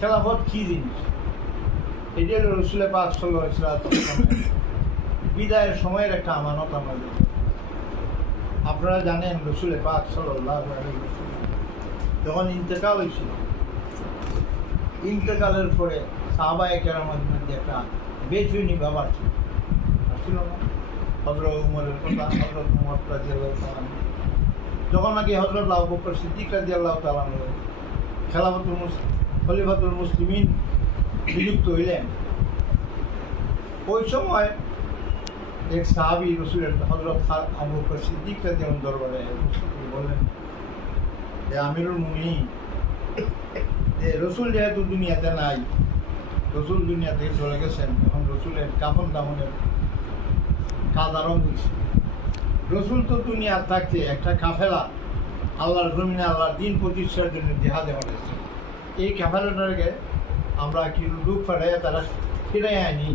খেলাফত কি জিনিস, এটি হলো রসুলের পাক সাল্লাল্লাহু আলাইহি ওয়াসাল্লাম বিদায়ের সময়ের একটা আমানত আমাদের। আপনারা জানেন রসুলের পাক সাল্লাল্লাহু আলাইহি ওয়াসাল্লাম যখন ইন্তেকাল হয়েছিল, ইন্তেকালের পরে সাহাবায়ে কেরামের মধ্যে একটা বেচৈনি ব্যাপার ছিল না? হযরত উমরের কথা, হযরত উমর রাদিয়াল্লাহু তাআলা যখন নাকি হযরত আবু বকর সিদ্দিক রাদিয়াল্লাহু তাআলা খলিফাতুল মুসলিমিন নিযুক্ত হইলেন, ওই সময় এক সাহাবী রসুলের হযরত আবু বকর সিদ্দিক রাদিয়াল্লাহু দরবারে বললেন যে আমিরুল মুমিনিন, যে রসুল যেহেতু দুনিয়াতে নাই, রসুল দুনিয়া থেকে চলে গেছেন, এখন রসুলের কাফন দাফনের কাজ আরম্ভ হয়েছে। রসুল তো দুনিয়া থাকতে একটা কাফেলা আল্লাহর জমিনে আল্লাহর দিন প্রতিষ্ঠার জন্য জিহাদে পাঠাইছে। এই কাফেলাটাকে আমরা কি লোক পাঠাইয়া তারা ফিরাই আনি,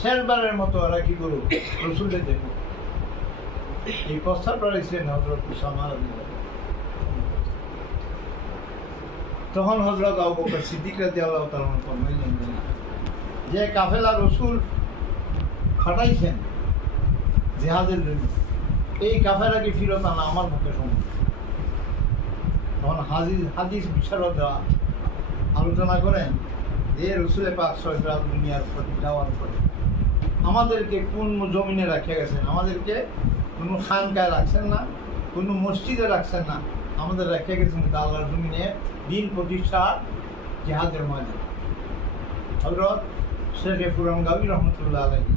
শেষবারের মতো ওরা কি করুক রসুলকে দেখুক। এই প্রস্তাব পাঠাইছিলেন হযরত উসামা রাদিয়াল্লাহু। তখন হযরত আবু বকর সিদ্দিক রাদিয়াল্লাহু তাআলা ফরমাইলেন যে কাফেলা রসুল পাঠাইছেন জিহাদের জন্য, এই কাফেলাকে ফিরত আনা আমার পক্ষে সম্ভব। তখন হাদিস বিশারদরা আলোচনা করেন যে রসুলের পাক সাল্লাল্লাহু দুনিয়ার প্রতি যাওয়ার পরে আমাদেরকে কোন জমিনে রাখে গেছেন, আমাদেরকে কোনো খানকায় রাখছেন না, কোনো মসজিদে রাখছেন না, আমাদের রেখে গেছেন আল্লাহর জমিনে দিন প্রতিষ্ঠা জিহাদের ময়দানে। হযরত শেখ ফুরান গাবী রহমতুল্লাহ আলাইহি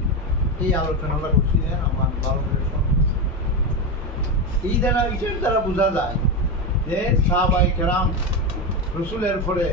এই আলোচনাটা করছিলেন, আমার ভালো করে শোনা। এই দ্বারা এটার দ্বারা বোঝা যায় যে সাহাবায়ে কেরাম রসুলের পরে